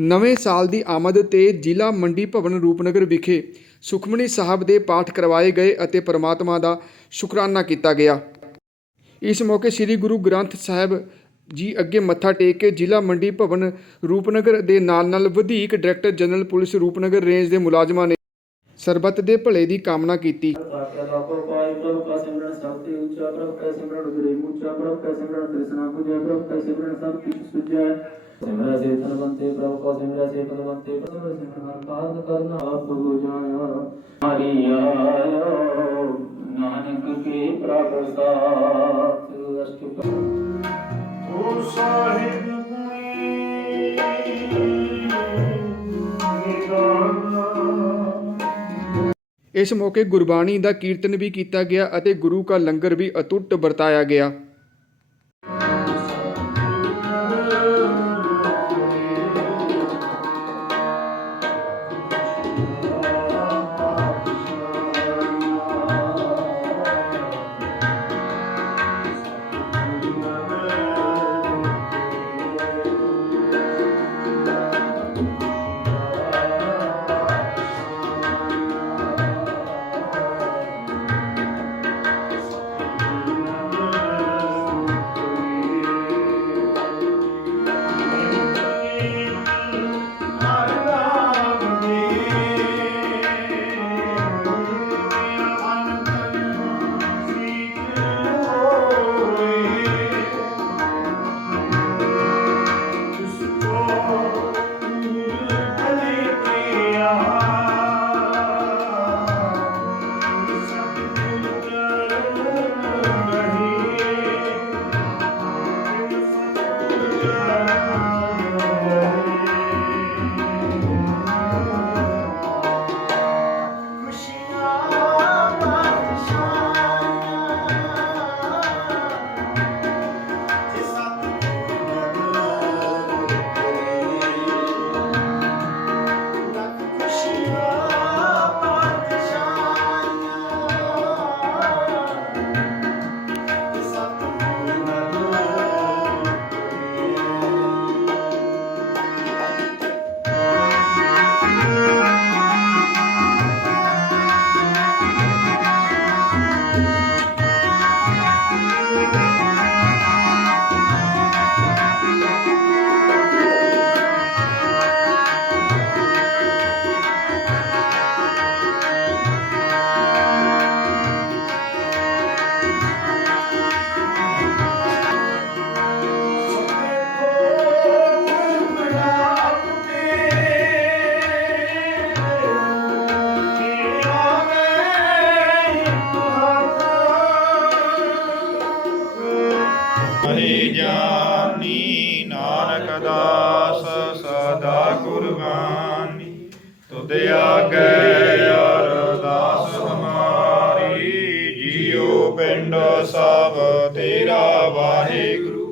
ਨਵੇਂ ਸਾਲ ਦੀ ਆਮਦ ਤੇ ਜ਼ਿਲ੍ਹਾ ਮੰਡੀ ਭਵਨ ਰੂਪਨਗਰ ਵਿਖੇ ਸੁਖਮਨੀ ਸਾਹਿਬ ਦੇ ਪਾਠ ਕਰਵਾਏ ਗਏ ਅਤੇ ਪ੍ਰਮਾਤਮਾ ਦਾ ਸ਼ੁਕਰਾਨਾ ਕੀਤਾ ਗਿਆ। ਇਸ ਮੌਕੇ ਸ੍ਰੀ ਗੁਰੂ ਗ੍ਰੰਥ ਸਾਹਿਬ ਜੀ ਅੱਗੇ ਮੱਥਾ ਟੇਕ ਕੇ ਜ਼ਿਲ੍ਹਾ ਮੰਡੀ ਭਵਨ ਰੂਪਨਗਰ ਦੇ ਨਾਲ ਨਾਲ ਵਧੀਕ director general police Rupnagar range ਦੇ ਮੁਲਾਜ਼ਮਾਂ ਨੇ ਸਰਬੱਤ ਦੇ ਭਲੇ ਦੀ ਕਾਮਨਾ ਕੀਤੀ। ਲਾਪੋ ਪਾਏ ਪ੍ਰਭ ਕਾ ਸਿਮਰਨ ਸਤਿ ਉੱਚਾ ਪ੍ਰਭ ਕਾ ਸਿਮਰਨ ਉਦਰੇ ਉੱਚਾ ਪ੍ਰਭ ਕਾ ਸਿਮਰਨ ਤ੍ਰਿਸ਼ਨਾ ਪੁਜੈ ਪ੍ਰਭ ਕਾ ਸਿਮਰਨ ਸਭ ਕਿਛ ਸੁਝੈ ਸਿਮਰੈ ਸੇ ਤਨਵੰਤੇ ਪ੍ਰਭ ਕਾ ਸਿਮਰੈ ਸੇ ਤਨਵੰਤੇ ਪ੍ਰਭ ਸਿਮਰਨ ਹਰ ਕਾਰਨ ਕਰਨਾ ਆਪ ਹੋ ਜਾਇਆ ਹਰੀ ਆਇਓ ਨਾਨਕ ਕੇ ਪ੍ਰਭ ਸਾਥ ਅਸ਼ਟੁਕ ਓ ਸਾਹਿਬ ਨਿਗਾਨਾ ਇਸ ਮੌਕੇ ਗੁਰਬਾਣੀ ਦਾ ਕੀਰਤਨ ਵੀ ਕੀਤਾ ਗਿਆ ਅਤੇ ਗੁਰੂ ਕਾ ਲੰਗਰ ਵੀ ਅਤੁੱਟ ਵਰਤਾਇਆ ਗਿਆ। ਅਹੇ ਜਾਨੀ ਨਾਨਕ ਦਾਸ ਸਦਾ ਕੁਰਬਾਨੀ। ਤੁਧ ਆਗੇ ਅਰਦਾਸ ਹਮਾਰੀ, ਜੀਉ ਪਿੰਡ ਸਭ ਤੇਰਾ ਵਾਹਿਗੁਰੂ।